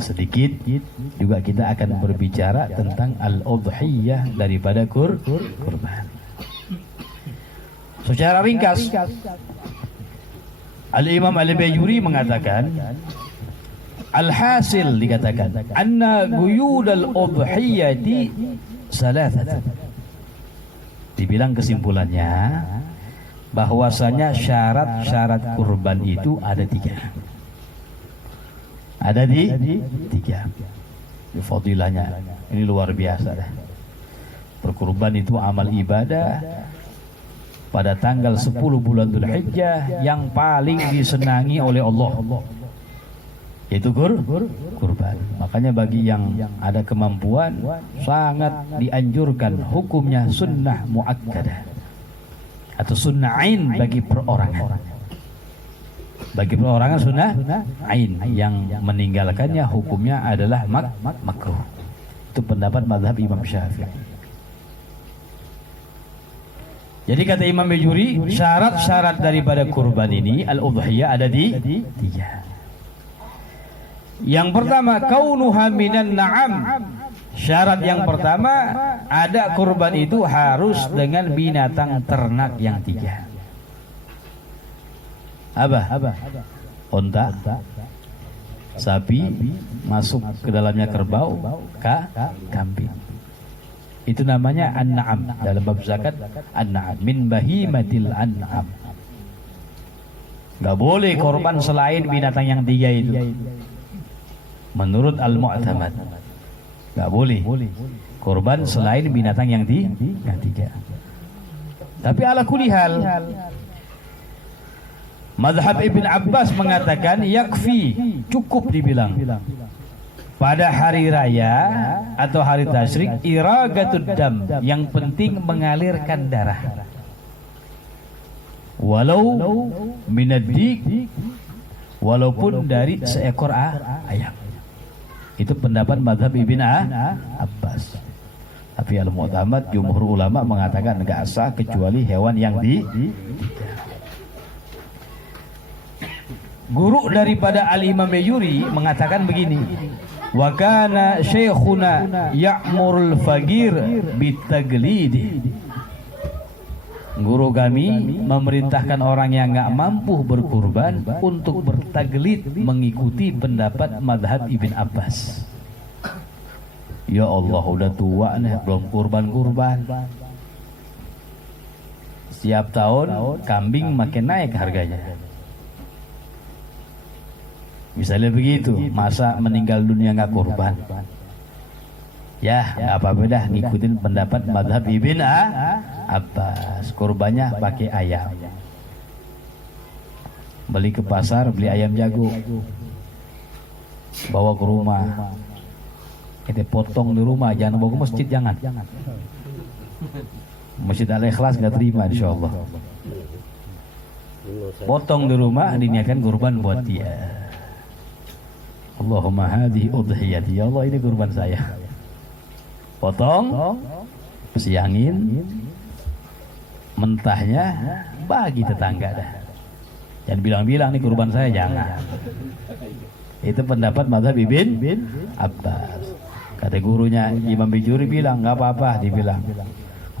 Sedikit juga kita akan berbicara tentang al-udhiyah daripada kurban. Secara ringkas, Al-Imam Al-Bajuri mengatakan, al-hasil dikatakan anna quyud al-udhiyati salasat. Dibilang kesimpulannya bahwasanya syarat-syarat kurban itu ada 3. Ada di 3. Ini fadilahnya, ini luar biasa dah. Berkurban itu amal ibadah pada tanggal 10 bulan Dzulhijjah yang paling disenangi oleh Allah, yaitu kurban. Makanya bagi yang ada kemampuan sangat dianjurkan, hukumnya sunnah muakkadah atau sunnah ain bagi perorangan. Bagi perorangan sunnah ain, yang meninggalkannya hukumnya adalah makruh. Itu pendapat mazhab Imam Syafi'i. Jadi kata Imam Bajuri, syarat-syarat daripada kurban ini al-udhiyah ada di 3. Yang pertama, kaunuha minan na'am. Syarat yang pertama, ada kurban itu harus dengan binatang ternak yang 3. Apa? Onta, sapi, masuk ke dalamnya kerbau, kambing. Itu namanya an-na'am. Dalam bab zakat, an-na'am min bahimatil an'am. Gak boleh korban selain binatang yang 3 itu. Menurut al-mu'tamad, gak boleh korban selain binatang yang 3. Tapi ala kulli hal, mazhab Ibn Abbas mengatakan yakfi, cukup dibilang pada hari raya atau hari tasyrik iragatud dam, yang penting mengalirkan darah, walau minadik, walaupun dari seekor ayam. Itu pendapat mazhab Ibn Abbas. Tapi al-mu'tamad jumhur ulama mengatakan enggak sah kecuali hewan yang Guru daripada Al-Imam Bajuri mengatakan begini, wa kana syekhuna ya'murul faqir bitaglid. Guru kami memerintahkan orang yang enggak mampu berkurban untuk bertaglid, mengikuti pendapat mazhab Ibn Abbas. Ya Allah, udah tua nih belum kurban-kurban. Setiap tahun kambing makin naik harganya. Misalnya begitu, masa meninggal dunia nggak kurban? Ya, nggak apa-apa dah, ngikutin pendapat mazhab Ibn Abbas. Kurbannya pakai ayam. Beli ke pasar, beli ayam jago, bawa ke rumah. Kita potong di rumah, jangan bawa ke masjid, jangan. Masjid Al-Ikhlas nggak terima, insya Allah. Potong di rumah, diniatkan kurban buat dia. Allahumma hadhihi udhiyati, ya Allah ini kurban saya. Potong, siangin, mentahnya bagi tetangga dah. Jangan bilang-bilang nih kurban saya, jangan. Itu pendapat mazhab Ibn Abbas. Kata gurunya Imam Bajuri bilang nggak apa-apa, dibilang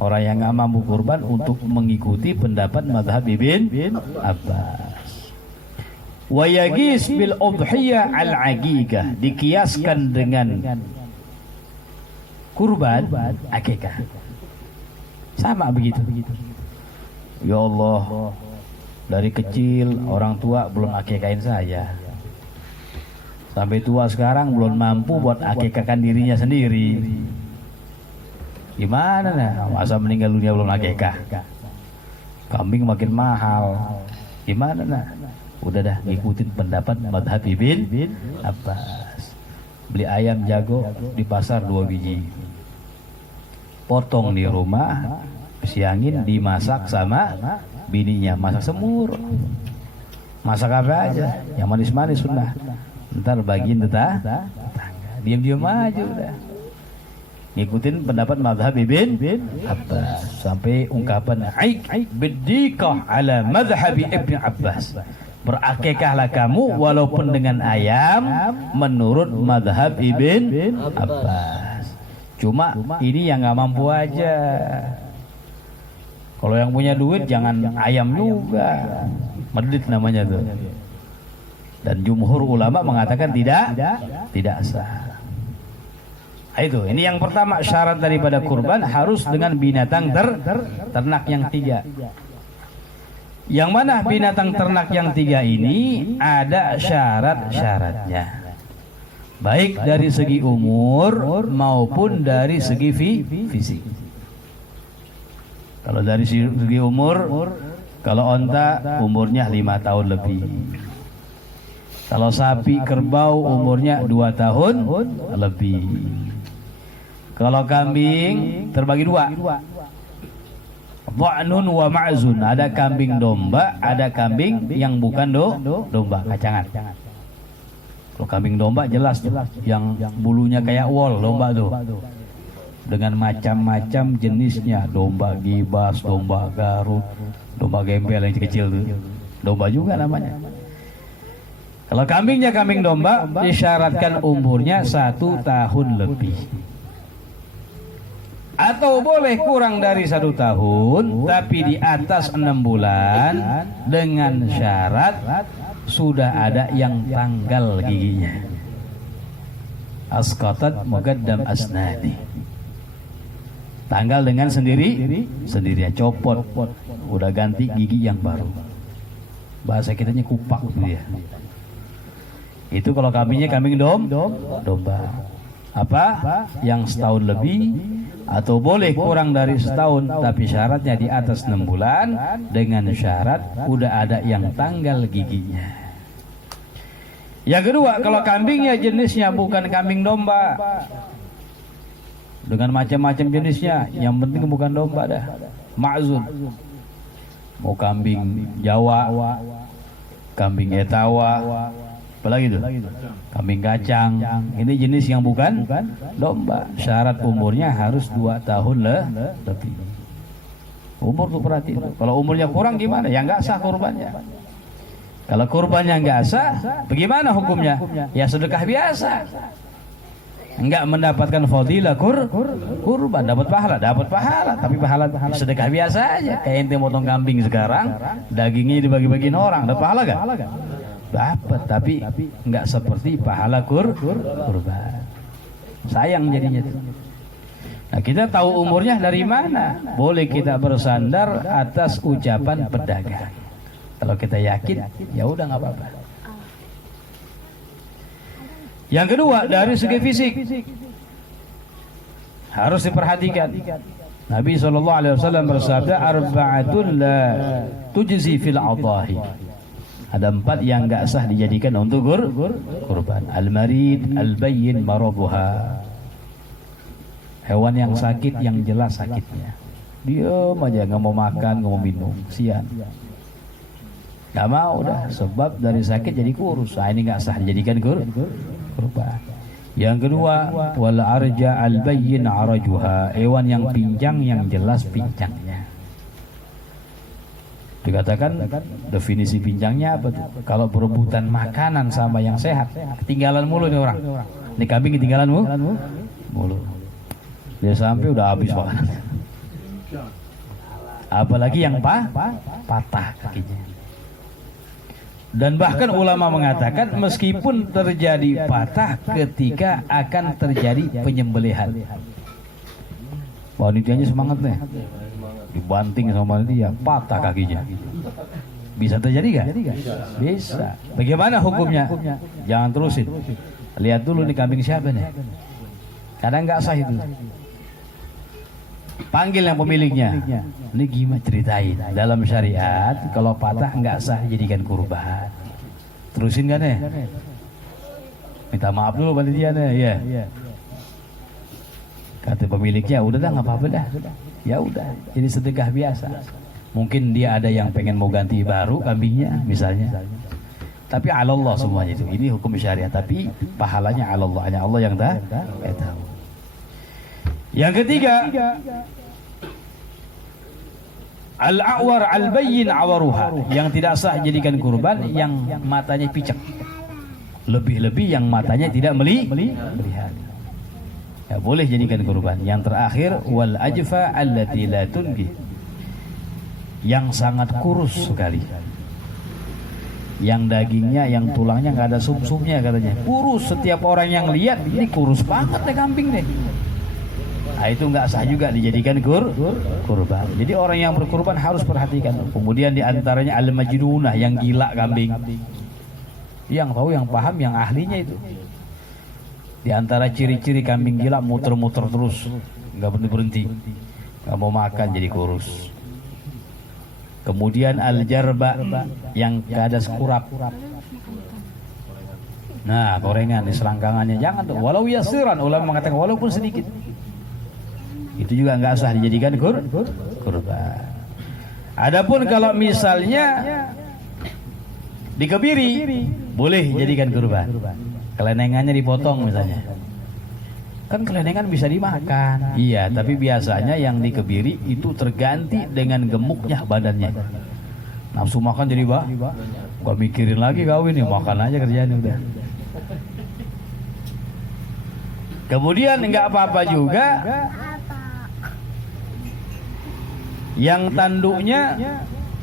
orang yang nggak mampu kurban untuk mengikuti pendapat mazhab Ibn Abbas. Wa yaqis bil udhiyah al aqiqah, dikiaskan dengan kurban akikah. Sama begitu. Ya Allah, dari kecil orang tua belum akikahin saya. Sampai tua sekarang belum mampu buat akikahkan dirinya sendiri. Gimana nah? Masa meninggal dunia belum akikah? Kambing makin mahal. Gimana nah? Udah dah, ngikutin pendapat mazhab Ibn Abbas. Beli ayam jago di pasar 2 biji, potong di rumah, siangin dimasak sama bininya, masak semur, masak apa aja yang manis-manis sunnah. Ntar bagiin tetangga, diam-diam aja udah. Ngikutin pendapat mazhab Ibn Abbas sampai ungkapan aik bidikah ala mazhab Ibn Abbas. berakikahlah kamu walaupun dengan ayam menurut madhab Ibn Abbas. Cuma ini yang nggak mampu aja. Kalau yang punya duit jangan ayam juga, medit namanya tuh. Dan jumhur ulama mengatakan tidak sah. Itu, ini yang pertama syarat daripada kurban harus dengan binatang ternak yang 3. Yang mana binatang ternak yang 3 ini ada syarat-syaratnya. Baik dari segi umur maupun dari segi fisik. Kalau dari segi umur, kalau onta umurnya 5 tahun lebih. Kalau sapi kerbau umurnya 2 tahun lebih. Kalau kambing terbagi 2. Dha'nun wa ma'zun, ada kambing domba, ada kambing yang bukan domba, kacangan. Kalau kambing domba jelas tuh, yang bulunya kayak wol domba tuh. Dengan macam-macam jenisnya, domba gibas, domba garut, domba gembel yang kecil tuh. Domba juga namanya. Kalau kambingnya kambing domba disyaratkan umurnya 1 tahun lebih. Atau boleh kurang dari 1 tahun tapi di atas 6 bulan dengan syarat sudah ada yang tanggal giginya. Asqatat muqaddam asnani. Tanggal dengan sendirinya, copot, udah ganti gigi yang baru. Bahasa kitanya kupak gitu ya. Itu kalau kambingnya kambing domba. Apa? Yang setahun lebih atau boleh kurang dari setahun tapi syaratnya di atas 6 bulan dengan syarat udah ada yang tanggal giginya. Yang kedua, kalau kambingnya jenisnya bukan kambing domba, dengan macam-macam jenisnya, yang penting bukan domba dah, ma'zun. Mau kambing Jawa, kambing Etawa, apalagi itu, kambing kacang. Ini jenis yang bukan domba. Syarat umurnya harus 2 tahun lebih. Umur tuh perhatian. Kalau umurnya kurang gimana? Ya nggak sah kurbannya. Kalau kurbannya nggak sah, bagaimana hukumnya? Ya sedekah biasa. Enggak mendapatkan fadilah kurban, dapat pahala, tapi pahala sedekah biasa aja. Kayak ente motong kambing sekarang, dagingnya dibagi-bagiin orang, dapat pahala gak? Dapat, tapi enggak seperti pahala kurban. Sayang jadinya tuh. Nah, kita tahu umurnya dari mana? Boleh kita bersandar atas ucapan pedagang. Kalau kita yakin, ya udah nggak apa-apa. Yang kedua, dari segi fisik harus diperhatikan. Nabi SAW bersabda, arba'atun la tujzi fil adahi. Ada 4 yang nggak sah dijadikan untuk kurban. Al-marid, al-bayyin maraduha. Hewan yang sakit, yang jelas sakitnya. Diam aja, nggak mau makan, nggak mau minum, sian. Nggak mau dah, sebab dari sakit jadi kurus. Nah, ini nggak sah dijadikan kurban. Yang kedua, wal arja al bayyin arajuha, hewan yang pincang yang jelas pincangnya. Dikatakan definisi pincangnya apa tuh? Kalau berebutan makanan sama yang sehat, ketinggalan mulu nih orang. Ini kambing ketinggalan mulu. Dia sampai udah habis makanan. Apalagi yang patah kakinya. Dan bahkan ulama mengatakan meskipun terjadi patah ketika akan terjadi penyembelihan. Wanitanya semangat nih, dibanting sama dia, patah kakinya. Bisa terjadi gak? Bisa. Bagaimana hukumnya? Jangan terusin. Lihat dulu nih kambing siapa nih. Kadang nggak sah itu. Panggil yang pemiliknya. Ini gimana ceritain? Dalam syariat kalau patah nggak sah dijadikan kurban. Terusin kan nih? Minta maaf dulu panitia nih, ya. Kata pemiliknya, udah dah nggak apa-apa dah. Ya udah, jadi sedekah biasa. Mungkin dia ada yang pengen mau ganti baru kambingnya, misalnya. Tapi Allah semuanya itu. Ini hukum syariat. Tapi pahalanya Allah. Hanya Allah yang tahu. Yang ketiga, Al-a'war al-bayyin awaruha, yang tidak sah jadikan kurban yang matanya picek. Lebih-lebih yang matanya tidak melihat. Ya, boleh jadikan kurban. Yang terakhir wal ajfa allati la tunbi, yang sangat kurus sekali. Yang dagingnya, yang tulangnya nggak ada sumsumnya katanya. Kurus, setiap orang yang lihat ini kurus banget deh kambing deh. Nah, itu nggak sah juga dijadikan kurban. Jadi orang yang berkurban harus perhatikan. Kemudian diantaranya al-majnunah, yang gila kambing. Yang tahu, yang paham, yang ahlinya itu. Di antara ciri-ciri kambing gila muter-muter terus, nggak berhenti, nggak mau makan jadi kurus. Kemudian al-jarba, yang kadas kurap. Nah, gorengan di selangkangannya jangan tuh. Walau yasiran, ulama mengatakan walaupun sedikit. Itu juga nggak sah dijadikan kurban. Adapun kalau misalnya dikebiri, boleh jadikan kurban. Kelenengannya dipotong misalnya. Kan kelenengan bisa dimakan. Iya, tapi biasanya yang dikebiri itu terganti dengan gemuknya badannya. Nafsu makan jadi gak mikirin lagi kawin ya, makan aja kerjaan udah. Kemudian nggak apa-apa juga yang tanduknya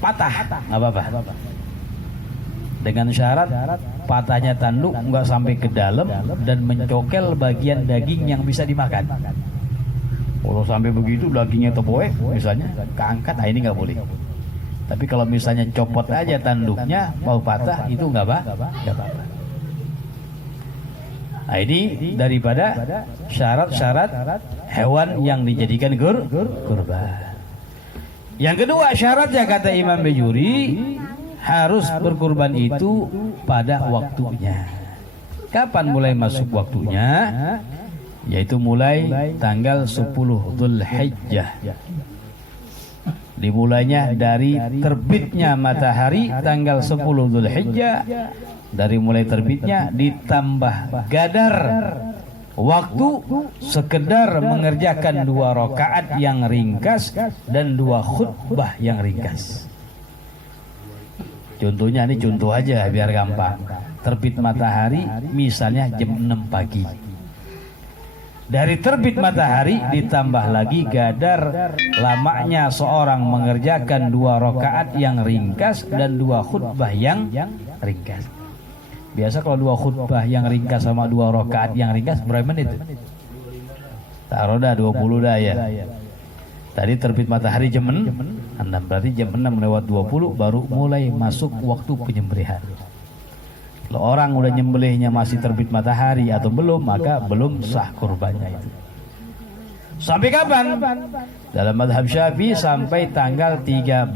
patah, nggak apa-apa. Dengan syarat patahnya tanduk nggak sampai ke dalam dan mencokel bagian daging yang bisa dimakan. Kalau sampai begitu dagingnya terpoek misalnya keangkat, nah ini nggak boleh. Tapi kalau misalnya copot aja tanduknya mau patah, itu nggak apa-apa. Nah ini daripada syarat-syarat hewan yang dijadikan kurban. Yang kedua syaratnya kata Imam Bajuri, harus berkurban itu pada waktunya. Kapan mulai masuk waktunya? Yaitu mulai tanggal 10 Dzulhijjah. Dimulainya dari terbitnya matahari tanggal 10 Dzulhijjah. Dari mulai terbitnya ditambah gadar waktu sekedar mengerjakan 2 rakaat yang ringkas dan 2 khutbah yang ringkas. Contohnya, ini contoh aja biar gampang. Terbit matahari misalnya jam 6 pagi. Dari terbit matahari ditambah lagi gadar lamanya seorang mengerjakan 2 rakaat yang ringkas dan 2 khutbah yang ringkas. Biasa kalau 2 khutbah yang ringkas sama 2 rakaat yang ringkas berapa menit? Taruh dah 20 dah ya. Tadi terbit matahari jam 6, berarti jam 6 lewat 20 baru mulai masuk waktu penyembelihan. Kalau orang udah nyembelihnya masih terbit matahari atau belum, maka belum sah kurbannya itu. Sampai kapan? Dalam mazhab Syafi'i sampai tanggal 13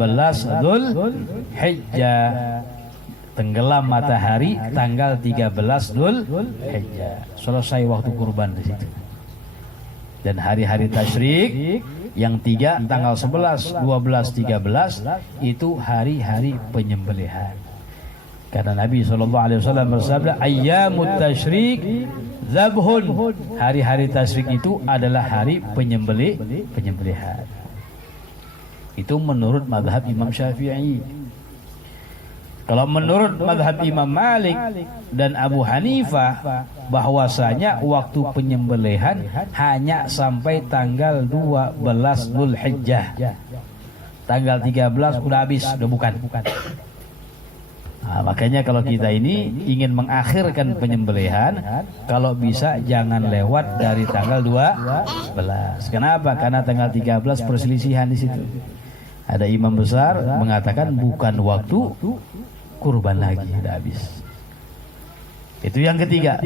Dzulhijjah. Tenggelam matahari tanggal 13 Dzulhijjah. Selesai waktu kurban di situ. Dan hari-hari tasyrik yang 3 tanggal 11, 12, 13 itu hari-hari penyembelihan. Karena Nabi SAW bersabda, ayyamut tasyrik zabhun. Hari-hari tasyrik itu adalah hari penyembelihan. Itu menurut mazhab Imam Syafi'i. Kalau menurut mazhab Imam Malik dan Abu Hanifah, bahwasanya waktu penyembelihan hanya sampai tanggal 12 Dzulhijjah. Tanggal 13 udah habis, udah bukan. Nah, makanya kalau kita ini ingin mengakhirkan penyembelihan, kalau bisa jangan lewat dari tanggal 12. Kenapa? Karena tanggal 13 perselisihan di situ. Ada imam besar mengatakan bukan waktu kurban lagi, udah habis. Itu yang ketiga.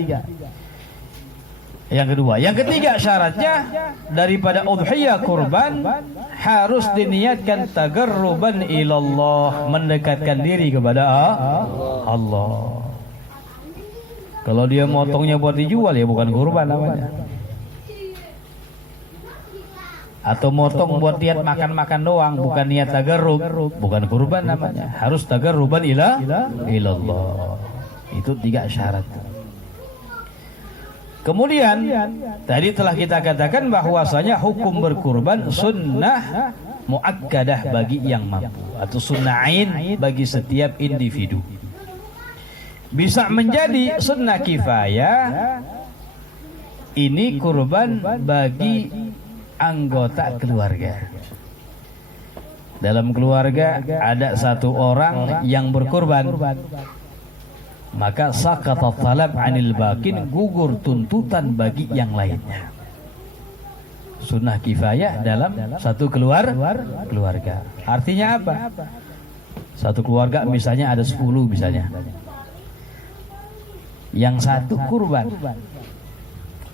Yang kedua, yang ketiga syaratnya daripada udhiyah kurban harus diniatkan tagarruban ilallah, mendekatkan diri kepada Allah. Kalau dia motongnya buat dijual ya bukan kurban namanya. Atau motong buat niat makan-makan doang, bukan niat tagarrub, bukan kurban namanya. Harus tagarruban ilallah. Itu 3 syarat. Kemudian tadi telah kita katakan bahwasanya hukum berkurban sunnah muakkadah bagi yang mampu, atau sunnah ain bagi setiap individu. Bisa menjadi sunnah kifayah, ini kurban bagi anggota keluarga. Dalam keluarga ada satu orang yang berkurban, maka saqata talab anil bakin, gugur tuntutan bagi yang lainnya. Sunnah kifayah dalam satu keluarga. Artinya apa? Satu keluarga misalnya ada 10 misalnya. Yang satu kurban.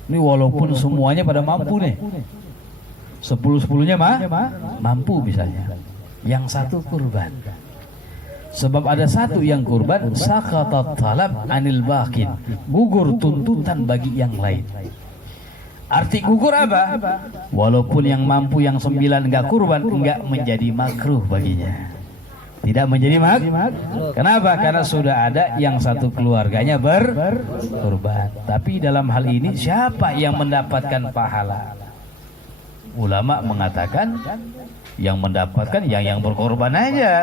Ini walaupun semuanya pada mampu nih. 10-10-nya mampu misalnya. Yang satu kurban. Sebab ada satu yang kurban, saqata talab anil bakin, gugur tuntutan bagi yang lain. Arti gugur apa? Walaupun yang mampu yang 9 enggak kurban, enggak menjadi makruh baginya. Tidak menjadi makruh. Kenapa? Karena sudah ada yang satu keluarganya berkurban. Tapi dalam hal ini siapa yang mendapatkan pahala? Ulama mengatakan yang mendapatkan yang berkorban aja.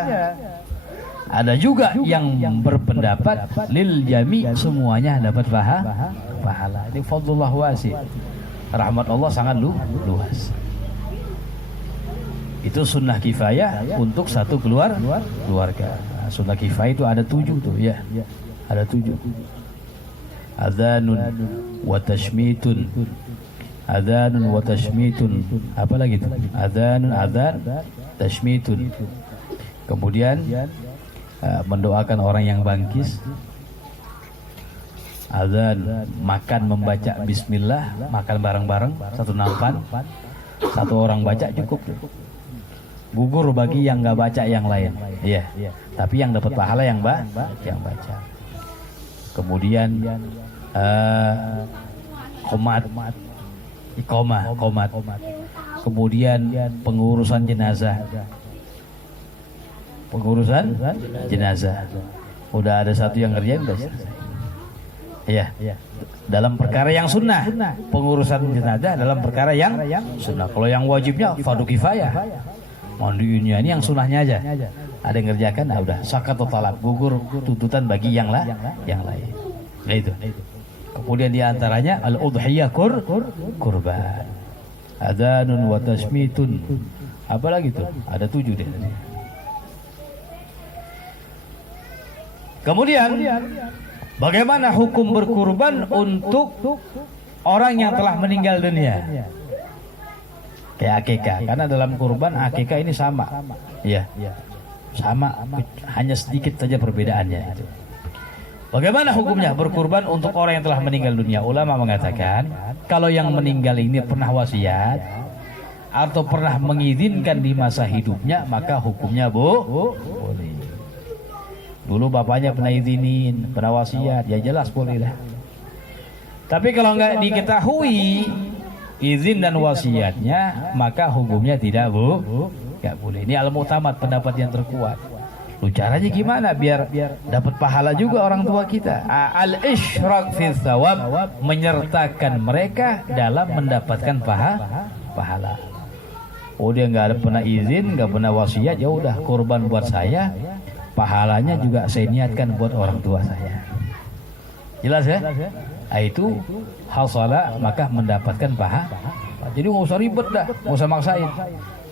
Ada juga yang berpendapat lil jami, semuanya dapat pahala. Ini fadlullah wasi. Rahmat Allah sangat luas. Itu sunnah kifayah untuk satu keluarga. Sunnah kifayah itu ada 7 tuh ya. Ada 7. Adzanun wa tashmitun. Adzanun wa tashmitun. Apa lagi itu? Adzan tashmitun. Kemudian mendoakan orang yang bangkis. Adzan, makan membaca bismillah, makan bareng-bareng satu nampan. Satu orang baca cukup. Gugur bagi yang enggak baca yang lain. Iya. Tapi yang dapat pahala yang baca. Kemudian qomat. Kemudian pengurusan jenazah. Udah ada satu yang ngerjain, udah selesai. Iya. Dalam perkara yang sunnah, pengurusan jenazah dalam perkara yang sunnah. Kalau yang wajibnya fardu kifayah, mandiinnya ini yang sunnahnya aja. Ada yang ngerjakan, nah udah saqata talab, gugur tuntutan bagi yang lain. Nah itu. Kemudian diantaranya al-udhiyah kurban. Adzanun wa tashmitun. Apa lagi tuh? Ada 7 deh. Kemudian bagaimana hukum berkurban untuk orang yang telah meninggal dunia? Kayak akikah, karena dalam kurban akikah ini sama. Iya. Sama, hanya sedikit saja perbedaannya. Bagaimana hukumnya berkurban untuk orang yang telah meninggal dunia? Ulama mengatakan, kalau yang meninggal ini pernah wasiat atau pernah mengizinkan di masa hidupnya, maka hukumnya boleh. Dulu bapaknya pernah izinin, pernah wasiat, ya jelas boleh lah. Tapi kalau nggak diketahui izin dan wasiatnya, maka hukumnya tidak nggak boleh. Ini al-mu'tamad, pendapat yang terkuat. Caranya gimana biar dapat pahala juga orang tua kita? Al-isyraq fi tsawab, menyertakan mereka dalam mendapatkan pahala. Oh, dia nggak ada pernah izin, nggak pernah wasiat, ya udah kurban buat saya. Pahalanya juga saya niatkan buat orang tua saya. Jelas ya? Itu hasala, maka mendapatkan pahala. Jadi nggak usah ribet dah, nggak usah maksain.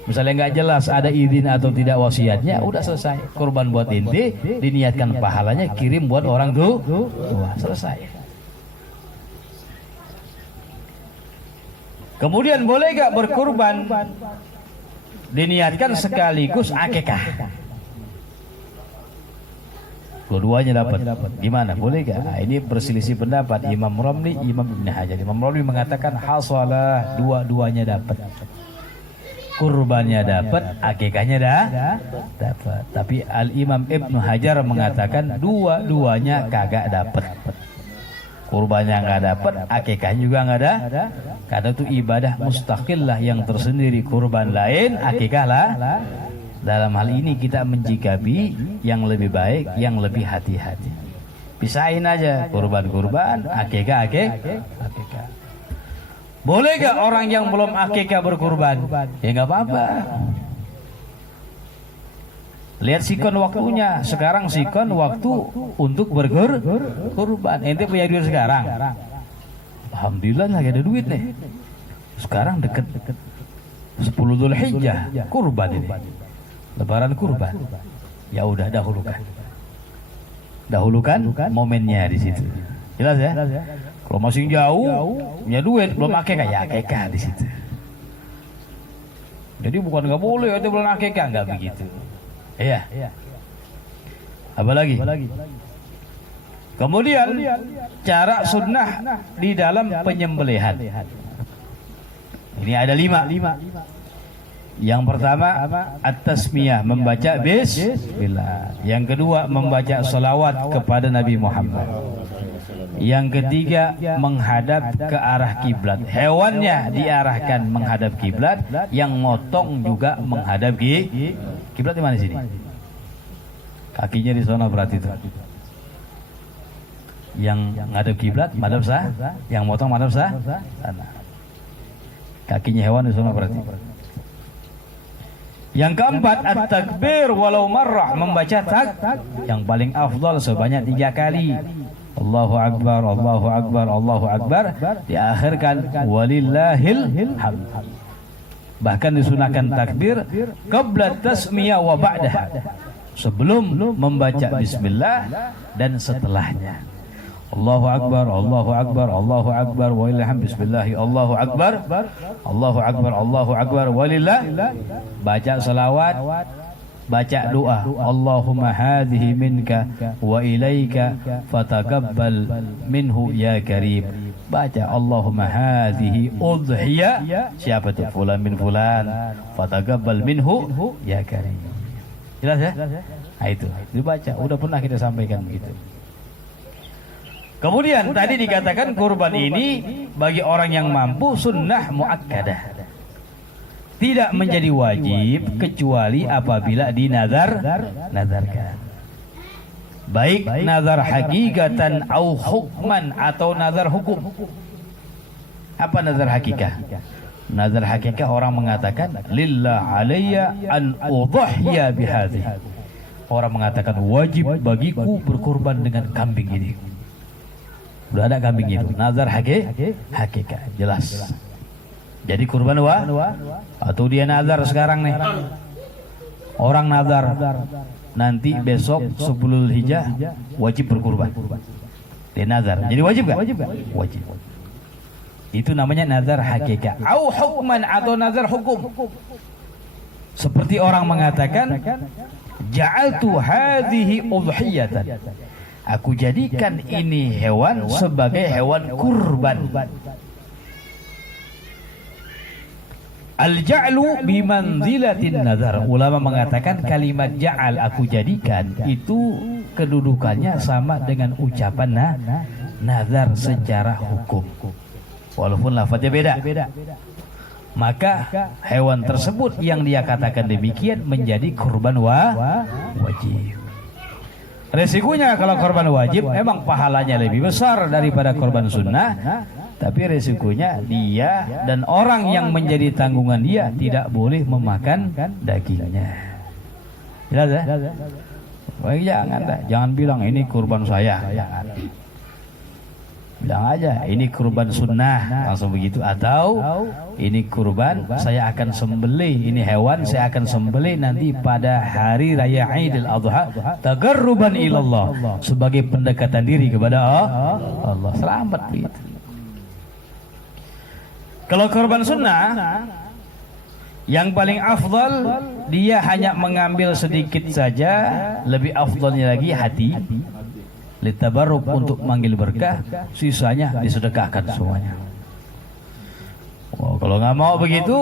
Misalnya nggak jelas ada izin atau tidak wasiatnya, udah selesai. Kurban buat inti, diniatkan pahalanya, kirim buat orang tua, selesai. Kemudian boleh gak berkurban diniatkan sekaligus akikah? Dua-duanya dapat. Gimana? Boleh gak? Nah, ini berselisih pendapat Imam Ramli, Imam Ibn Hajar. Imam Ramli mengatakan hasalah, dua-duanya dapat. Kurbannya dapat, akikahnya dapat. Tapi Al-Imam Ibn Hajar mengatakan dua-duanya kagak dapat. Kurbannya nggak dapat, akikahnya juga nggak ada. Karena itu ibadah mustaqillah yang tersendiri. Kurban lain, akikah lah. Dalam hal ini kita menjikapi yang lebih baik, yang lebih hati-hati. Pisahin aja kurban-kurban, akikah. Boleh gak orang yang belum akikah berkurban? Ya nggak apa-apa. Lihat sikon waktunya. Sekarang sikon waktu untuk berkurban. Ente punya duit sekarang? Alhamdulillah lagi ada duit nih. Sekarang deket 10 Dzulhijjah kurban ini. Lebaran kurban. Ya udah dahulukan. Dahulukan momennya di situ. Jelas ya? Kalau masih jauh, punya duit belum akikah, ya akikah di situ. Jadi bukan nggak boleh itu belum akikah, nggak begitu. Iya. Apa lagi? Kemudian cara sunnah di dalam penyembelihan. Ini ada 5. Yang pertama at-tasmiyah, membaca bismillah. Yang kedua membaca salawat kepada Nabi Muhammad. Yang ketiga menghadap ke arah kiblat. Hewannya diarahkan menghadap kiblat, yang motong juga menghadap kiblat. Di mana sini? Kakinya di sana berarti itu. Yang ngadap kiblat madhab sah, yang motong madhab sah sana. Kakinya hewan di sana berarti. Yang keempat at-takbir walau marrah, membaca yang paling afdal sebanyak 3 kali. Allahu Akbar, Allahu Akbar, Allahu Akbar, diakhirkan walillahil hamd. Bahkan disunahkan takbir qabla tasmiyah wa ba'daha, sebelum membaca bismillah dan setelahnya. Allahu Akbar, Allahu Akbar, Allahu Akbar, walillahil hamd, bismillah, Allahu Akbar, Allahu Akbar, Allahu Akbar, walillah. Baca salawat, baca doa, Allahumma hadhihi minka wa ilaika fataqabbal minhu ya karim. Baca Allahumma hadhihi udhiya, siapa itu? Fulan bin fulan, fataqabbal minhu ya karim. Jelas ya? Nah, itu dibaca, udah pernah kita sampaikan begitu. Kemudian tadi dikatakan kurban ini bagi orang yang mampu sunnah muakkadah, tidak menjadi wajib kecuali apabila dinazarkan. Baik nazar hakikatan au hukman, atau nazar hukum. Apa nazar hakikah? Nazar hakikah orang mengatakan lillah alayya an udhhiya bihadhi. Orang mengatakan wajib bagiku berkurban dengan kambing ini. Udah ada kambing itu. Nazar hakikah jelas. Jadi kurban atau dia nazar sekarang nih. Orang nazar nanti besok 10 Dzulhijjah wajib berkurban. Dia nazar. Jadi wajib gak? Wajib. Itu namanya nazar hakikah. Au hukman, atau nazar hukum. Seperti orang mengatakan ja'altu hadhihi udhiyatan. Aku jadikan ini hewan sebagai hewan kurban. Al-ja'lu bimanzilatin nazar. Ulama mengatakan kalimat ja'al, aku jadikan, itu kedudukannya sama dengan ucapan nazar secara hukum, walaupun lafadznya beda. Maka hewan tersebut yang dia katakan demikian menjadi kurban wajib. Resikonya kalau korban wajib emang pahalanya lebih besar daripada korban sunnah, tapi resikonya dia dan orang yang menjadi tanggungan dia tidak boleh memakan dagingnya. Jelas ya? Baik, jangan bilang ini kurban saya, jangan. Bilang aja ini kurban sunnah, langsung begitu. Atau ini kurban saya akan sembelih, ini hewan saya akan sembelih nanti pada hari raya Idul Adha, tagarruban ilallah, sebagai pendekatan diri kepada Allah. Selamat gitu. Kalau kurban sunnah, yang paling afdal dia hanya mengambil sedikit saja, lebih afdalnya lagi hati, litabarruk, untuk manggil berkah, sisanya disedekahkan semuanya. Kalau nggak mau begitu,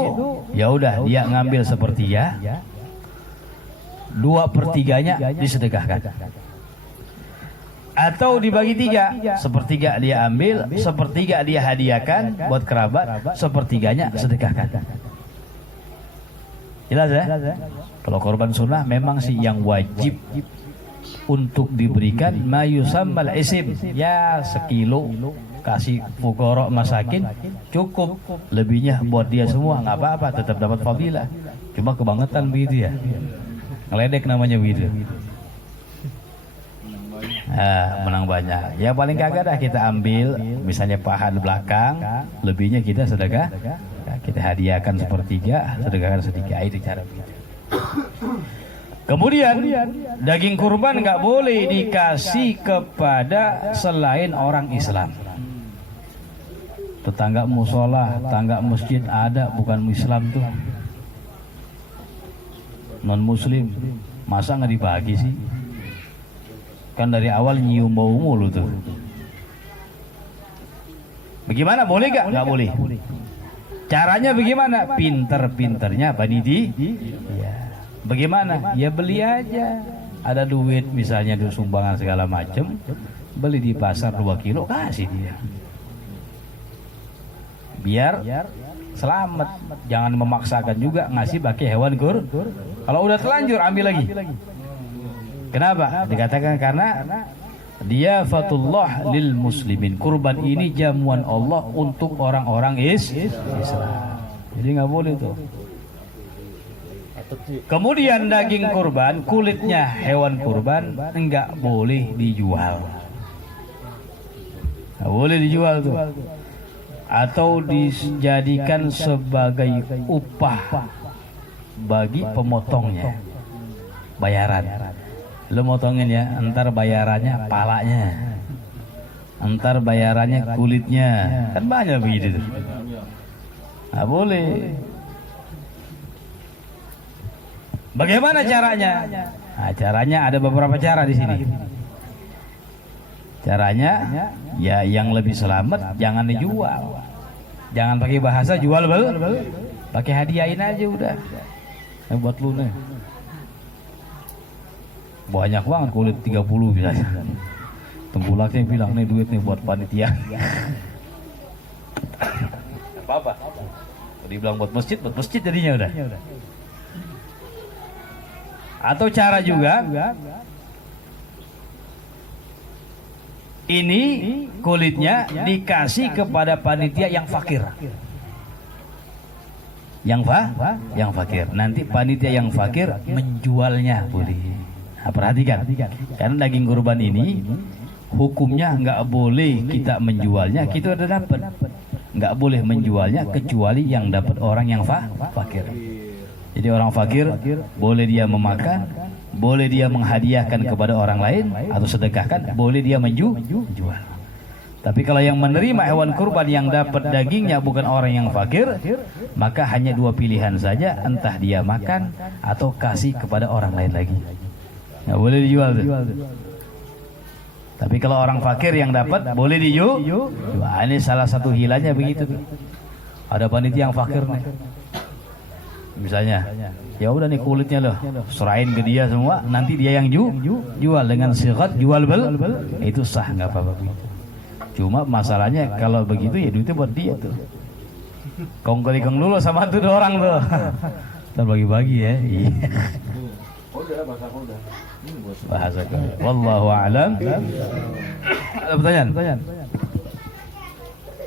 ya udah dia ngambil sepertiga, 2/3 disedekahkan, atau dibagi 3, sepertiga dia ambil, sepertiga dia hadiahkan buat kerabat, sepertiganya sedekahkan. Jelas ya? Kalau korban sunnah memang sih yang wajib untuk diberikan mayusammal isim, ya 1 kilo kasih fuqara masakin cukup, lebihnya buat dia semua nggak apa-apa, tetap dapat fadilah. Cuma kebangetan begitu ya. Ngeledek namanya begitu. Menang banyak. Ya paling kagak dah kita ambil misalnya paha di belakang, lebihnya kita sedekah. Kita hadiahkan sepertiga, sedekahkan sedikit. Itu cara begitu. Kemudian daging kurban nggak boleh dikasih kepada selain orang Islam. Tetangga musola, tetangga masjid ada bukan Islam tuh, non Muslim, masa nggak dibagi sih? Kan dari awal nyium bau mulu tuh. Bagaimana? Boleh gak? Nggak boleh. Caranya bagaimana? Pinter-pinternya panitia. Ya. Bagaimana? Ya beli aja. Ada duit misalnya di sumbangan segala macam, beli di pasar 2 kilo kasih dia. Biar selamat. Jangan memaksakan juga ngasih pakai hewan kurban. Kalau udah terlanjur ambil lagi. Kenapa? Dikatakan karena dia fatullah lil muslimin. Kurban ini jamuan Allah untuk orang-orang Islam. Jadi nggak boleh tuh. Kemudian daging kurban, kulitnya hewan kurban enggak boleh dijual. Nggak boleh dijual tuh. Atau dijadikan sebagai upah bagi pemotongnya. Bayaran. Lo motongin ya, entar bayarannya palanya, entar bayarannya kulitnya, kan banyak begitu tuh. Nggak boleh. Bagaimana caranya? Nah, caranya ada beberapa cara di sini. Caranya ya yang lebih selamat jangan dijual, jangan pakai bahasa jual bel, pakai hadiahin aja udah. Buat lu nih. Banyak banget kulit 30 misalnya. Tengkulaknya bilang nih duit nih buat panitia. Apa-apa. Dibilang buat masjid jadinya udah. Atau cara juga ini kulitnya dikasih kepada panitia yang fakir. Yang fakir. Nanti panitia yang fakir menjualnya boleh. Nah, perhatikan, karena daging kurban ini hukumnya nggak boleh kita menjualnya, kita udah dapat, nggak boleh menjualnya kecuali yang dapat orang yang fakir. Jadi orang fakir boleh dia memakan, boleh dia menghadiahkan kepada orang lain atau sedekahkan, boleh dia menjual. Tapi kalau yang menerima hewan kurban yang dapat dagingnya bukan orang yang fakir, maka hanya 2 pilihan saja, entah dia makan atau kasih kepada orang lain lagi. Nggak boleh dijual tuh. Tapi kalau orang fakir yang dapat boleh dijual. Ini salah satu hilangnya begitu tuh. Ada panitia yang fakir nih. Misalnya, ya udah nih kulitnya loh, serahin ke dia semua, nanti dia yang jual dengan sigat jual bel, itu sah nggak apa-apa begitu. Cuma masalahnya kalau begitu ya duitnya buat dia tuh. Kong-kong dulu sama tuh orang tuh. Kita bagi-bagi ya. Bahasa wallahu a'lam. Ada pertanyaan?